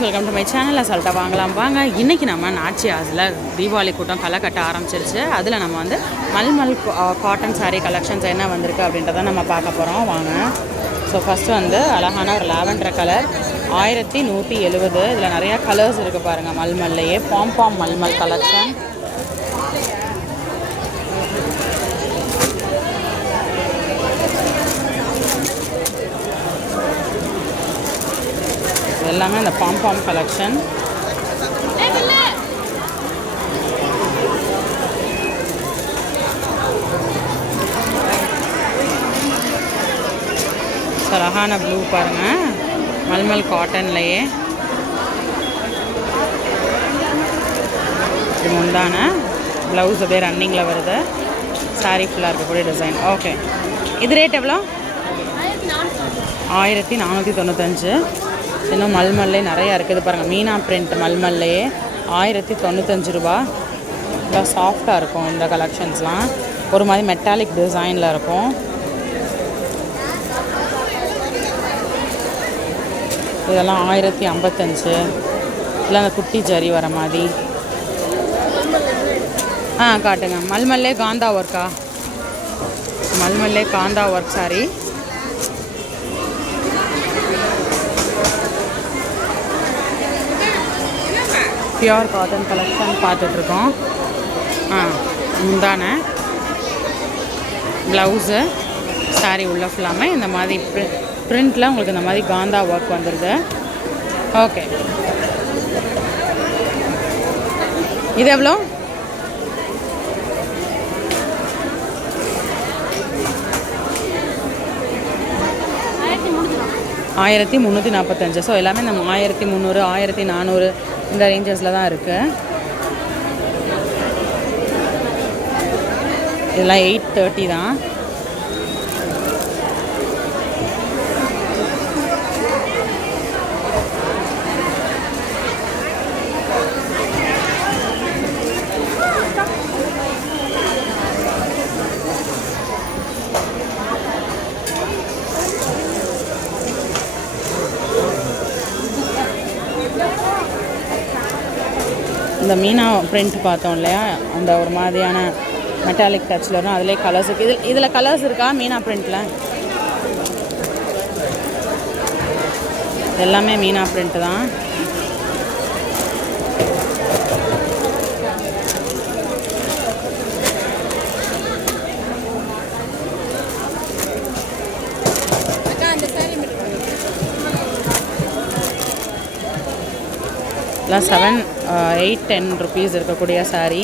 Friends, welcome to my channel. அசால்ட்டாக வாங்கலாம் வாங்க. இன்றைக்கி நம்ம நாச்சியாஸில் தீபாவளி கூட்டம் களை கட்ட ஆரம்பிச்சிருச்சு. அதில் நம்ம வந்து மல்மல் காட்டன் சாரீ கலெக்ஷன்ஸ் என்ன வந்திருக்கு அப்படின்றத நம்ம பார்க்க போகிறோம். வாங்க. ஸோ ஃபஸ்ட்டு வந்து அழகான ஒரு லாவெண்டர் கலர் 1170. இதில் நிறையா கலர்ஸ் இருக்குது பாருங்கள். மல்மல்லையே பாம் மல்மல் கலெக்ஷன். எல்லாமே அந்த பாம் கலெக்ஷன். அழகான ப்ளூ பாருங்கள், மல்மல் காட்டன்லையே. இது முந்தான ப்ளவுஸ் அப்படியே ரன்னிங்கில் வருது. சாரீ ஃபுல்லாக இருக்கக்கூடிய டிசைன். ஓகே, இது ரேட் எவ்வளோ? 1495. இன்னும் மல்மல்லே நிறையா இருக்குது பாருங்கள். மீனா பிரிண்ட் மல்மல்லையே 1095 ரூபா. நல்லா சாஃப்டாக இருக்கும் இந்த கலெக்ஷன்ஸ்லாம். ஒரு மாதிரி மெட்டாலிக் டிசைனில் இருக்கும். இதெல்லாம் 1055. இல்லை அந்த குட்டி ஜரி வர மாதிரி. காட்டுங்க. மல்மல்லே காந்தா ஒர்க்கா? மல்மல்லே kantha work sari. Pure cotton collection பார்த்துட்ருக்கோம். முந்தான ப்ளவுஸு சாரீ உள்ள ஃபுல்லாமே இந்த மாதிரி பிரிண்டில் உங்களுக்கு இந்த மாதிரி காந்தா ஒர்க் வந்துடுது. ஓகே, இது எவ்வளோ? $1345. ஸோ எல்லாமே நம்ம 1300 1400 இந்த ரேஞ்சஸில் தான் இருக்குது. இதெல்லாம் 830 தான். இந்த மீனா பிரிண்ட் பார்த்தோம் இல்லையா, அந்த ஒரு மாதிரியான மெட்டாலிக் டச்சில் வரும். அதிலே கலர்ஸ் இருக்குது. இதில் கலர்ஸ் இருக்கா மீனா பிரிண்ட்டில்? எல்லாமே மீனா பிரிண்ட் தான். எல்லாம் 7, 8, 10 ருபீஸ் இருக்கக்கூடிய சாரீ.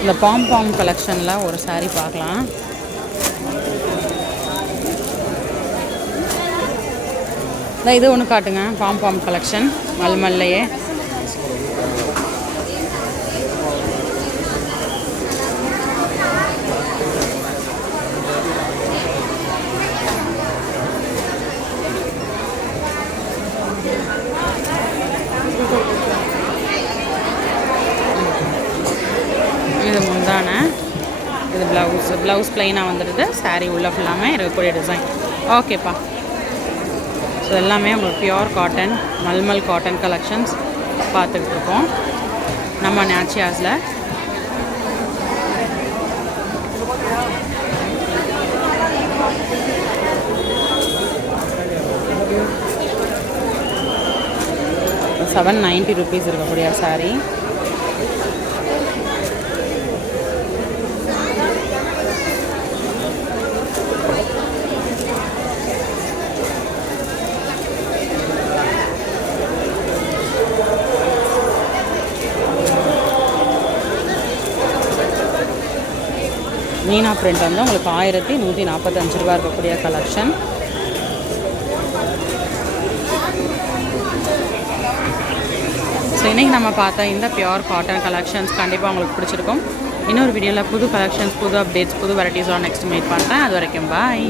இந்த பாம் கலெக்ஷனில் ஒரு சாரீ பார்க்கலாம். இது ஒன்று காட்டுங்க. பாம் கலெக்ஷன் மல்மல்லையே. இது முந்தான, இது ப்ளவுஸ் ப்ளைனாக வந்துடுது. சாரீ உள்ள ஃபுல்லாமே இருக்கக்கூடிய டிசைன். ஓகேப்பா. ஸோ எல்லாமே உங்களுக்கு pure cotton mulmul cotton collections பார்த்துக்கிட்டு இருக்கோம் நம்ம நாச்சியாஸில். $790 இருக்கக்கூடிய சாரீ. மீனா பிரிண்ட் வந்து உங்களுக்கு 1145 ரூபா இருக்கக்கூடிய கலெக்ஷன். ஸோ இன்றைக்கி நம்ம பார்த்த இந்த பியோர் காட்டன் கலெக்ஷன்ஸ் கண்டிப்பாக உங்களுக்கு பிடிச்சிருக்கும். இன்னொரு வீடியோவில் புது கலெக்ஷன்ஸ், புது அப்டேட்ஸ், புது வெரைட்டிஸோட நெக்ஸ்ட் மீட் பண்ணுறேன். அது வரைக்கும் பாய்.